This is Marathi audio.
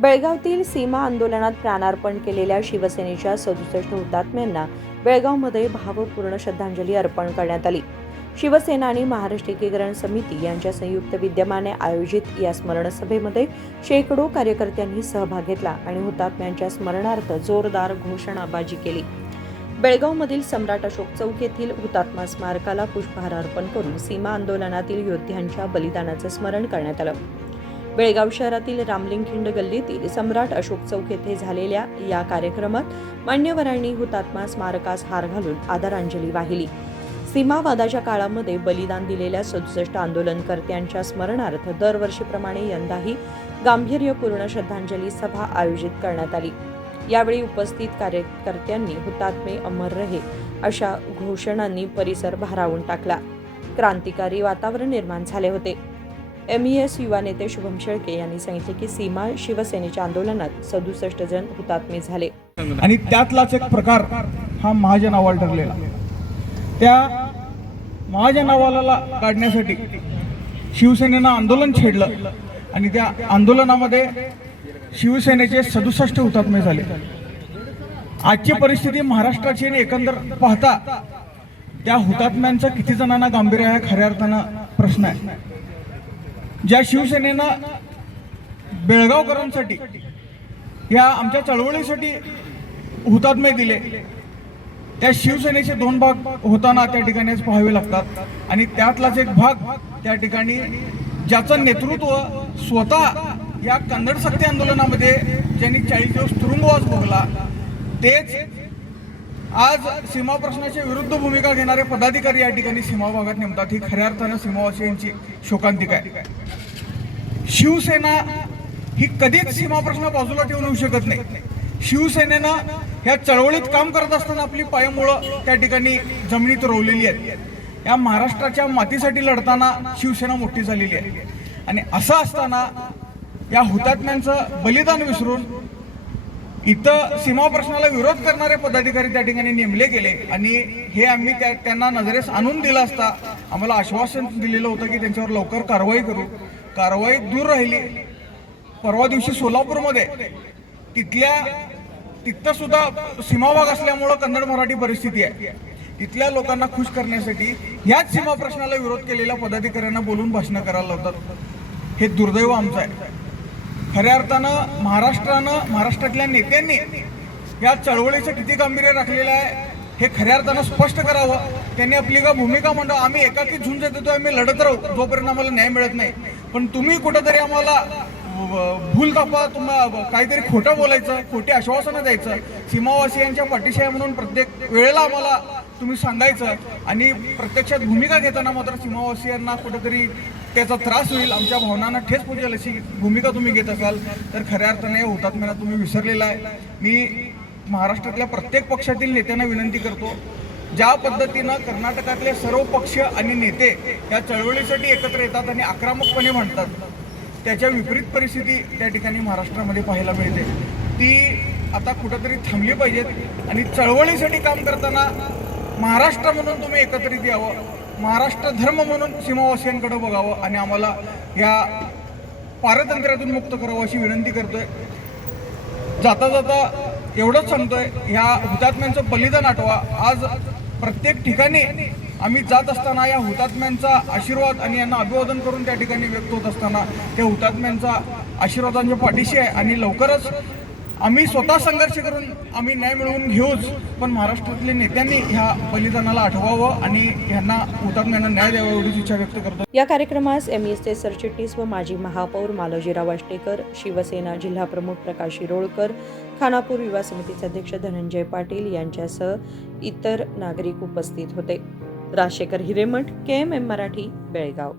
बेळगावतील सीमा आंदोलनात प्राणार्पण केलेल्या शिवसेनेच्या 67 हुतात्म्यांना बेळगावमध्ये भावपूर्ण श्रद्धांजली अर्पण करण्यात आली। शिवसेना आणि महाराष्ट्र एकीकरण समिती यांच्या संयुक्त विद्यमाने आयोजित या स्मरणसभेमध्ये शेकडो कार्यकर्त्यांनी सहभाग घेतला आणि हुतात्म्यांच्या स्मरणार्थ जोरदार घोषणाबाजी केली। बेळगावमधील सम्राट अशोक चौक येथील हुतात्मा स्मारकाला पुष्पहार अर्पण करून सीमा आंदोलनातील योद्ध्यांच्या बलिदानाचे स्मरण करण्यात आलं। बेळगाव शहरातील रामलिंगखिंड गल्लीतील सम्राट अशोक चौक येथे झालेल्या या कार्यक्रमात मान्यवरांनी हुतात्मा स्मारकास हार घालून आदरांजली वाहिली। सीमावादाच्या काळामध्ये बलिदान दिलेल्या 67 आंदोलनकर्त्यांच्या स्मरणार्थ दरवर्षीप्रमाणे यंदाही गांभीर्यपूर्ण श्रद्धांजली सभा आयोजित करण्यात आली। यावेळी उपस्थित कार्यकर्त्यांनी हुतात्मे अमर रहे अशा घोषणांनी परिसर भारावून टाकला। क्रांतिकारी वातावरण निर्माण झाले होते। MES युवा नेते शुभम शेळके यांनी सांगितले की सीमा शिवसेनेच्या आंदोलनात 67 जण हुतात्मे झाले आणि त्यातलाच एक प्रकार हा महाजन अहवाल ठरलेला। त्या महाजन अहवालाला काढण्यासाठी शिवसेनेनं आंदोलन छेडलं आणि त्या आंदोलनामध्ये शिवसेनेचे 67 हुतात्मे झाले। आजची परिस्थिती महाराष्ट्राची आणि एकंदर पाहता त्या हुतात्म्यांचा किती जणांना गांभीर्य आहे खऱ्या अर्थानं प्रश्न आहे। ज्या शिवसेनेनं बेळगावकरांसाठी या आमच्या चळवळीसाठी हुतात्मे दिले त्या शिवसेनेचे 2 भाग होताना त्या ठिकाणीच पाहावे लागतात आणि त्यातलाच एक भाग त्या ठिकाणी ज्याचं नेतृत्व स्वतः या कन्नड सक्ती आंदोलनामध्ये ज्यांनी 40 दिवस तुरुंगवास भोगला तेच आज सीमा प्रश्नाच्या विरुद्ध भूमिका घेणारे पदाधिकारी या ठिकाणी सीमा भागात नेमतात। ही खऱ्या अर्थानं सीमावासियांची शोकांतिका आहे। शिवसेना ही कधीच सीमा प्रश्न बाजूला ठेवून येऊ शकत नाही। शिवसेनेनं ह्या चळवळीत काम करत असताना आपली पायमुळं त्या ठिकाणी जमिनीत रोवलेली आहेत। या महाराष्ट्राच्या मातीसाठी लढताना शिवसेना मोठी झालेली आहे आणि असं असताना या हुतात्म्यांचं बलिदान विसरून इथं सीमा प्रश्नाला विरोध करणारे पदाधिकारी त्या ठिकाणी नेमले गेले आणि हे आम्ही त्यांना नजरेस आणून दिलं असता आम्हाला आश्वासन दिलेलं होतं की त्यांच्यावर लवकर कारवाई करू। कारवाई दूर राहिली। परवा दिवशी सोलापूरमध्ये तिथं सुद्धा सीमा भाग असल्यामुळं कन्नड मराठी परिस्थिती आहे। तिथल्या लोकांना खुश करण्यासाठी याच सीमा प्रश्नाला विरोध केलेल्या पदाधिकाऱ्यांना बोलून भाषणं करायला लावतात। हे दुर्दैव आमचं आहे। खऱ्या अर्थानं महाराष्ट्रातल्या नेत्यांनी या चळवळीचं किती गांभीर्य राखलेलं आहे हे खऱ्या अर्थानं स्पष्ट करावं। त्यांनी आपली का भूमिका मांडावं। आम्ही एकाकी झुंज देतो, आम्ही लढत राहू जोपर्यंत आम्हाला न्याय मिळत नाही, पण तुम्ही कुठंतरी आम्हाला भूल दाखवा, तुम्हाला काहीतरी खोटं बोलायचं, खोटी आश्वासनं द्यायचं, सीमावासियांच्या पाठीशी आहे म्हणून प्रत्येक वेळेला आम्हाला तुम्ही सांगायचं आणि प्रत्यक्षात भूमिका घेताना मात्र सीमावासियांना कुठेतरी त्याचा त्रास होईल, आमच्या भावनांना ठेच पोहोचेल अशी भूमिका तुम्ही घेत असाल तर खऱ्या अर्थाने हुतात्म्यांना तुम्ही विसरलेला आहे। मी महाराष्ट्रातल्या प्रत्येक पक्षातील नेत्यांना विनंती करतो, ज्या पद्धतीनं कर्नाटकातले सर्व पक्ष आणि नेते या चळवळीसाठी एकत्र येतात आणि आक्रमकपणे म्हणतात त्याच्या विपरीत परिस्थिती त्या ठिकाणी महाराष्ट्रामध्ये पाहायला मिळते। ती आता कुठंतरी थांबली पाहिजेत आणि चळवळीसाठी काम करताना महाराष्ट्र म्हणून तुम्ही एकत्रित यावं, महाराष्ट्र धर्म म्हणून सीमावासियांकडे बघावं आणि आम्हाला या पारतंत्र्यातून मुक्त करावं अशी विनंती करतोय। जाता जाता एवढंच सांगतोय, ह्या हुतात्म्यांचं बलिदान आठवा। आज प्रत्येक ठिकाणी आम्ही जात असताना या हुतात्म्यांचा आशीर्वाद आणि यांना अभिवादन करून त्या ठिकाणी व्यक्त होत असताना त्या हुतात्म्यांचा आशीर्वादांच्या पाठीशी आहे आणि लवकरच आम्ही स्वतः संघर्ष करून आम्ही न्याय मिळवून घेऊच, पण महाराष्ट्रातल्या नेत्यांनी ह्या बलिदानाला आठवावं आणि यांना हुतात्म्यांना न्याय द्यावा एवढीच इच्छा व्यक्त करतो। या कार्यक्रमास MESचे सरचिटणीस व माजी महापौर मालोजीराव आष्टेकर, शिवसेना जिल्हा प्रमुख प्रकाश शिरोळकर, खानापूर युवा समितीचे अध्यक्ष धनंजय पाटील यांच्यासह इतर नागरिक उपस्थित होते। राजशेखर हिरेमठ, KMM मराठी, बेळगाव।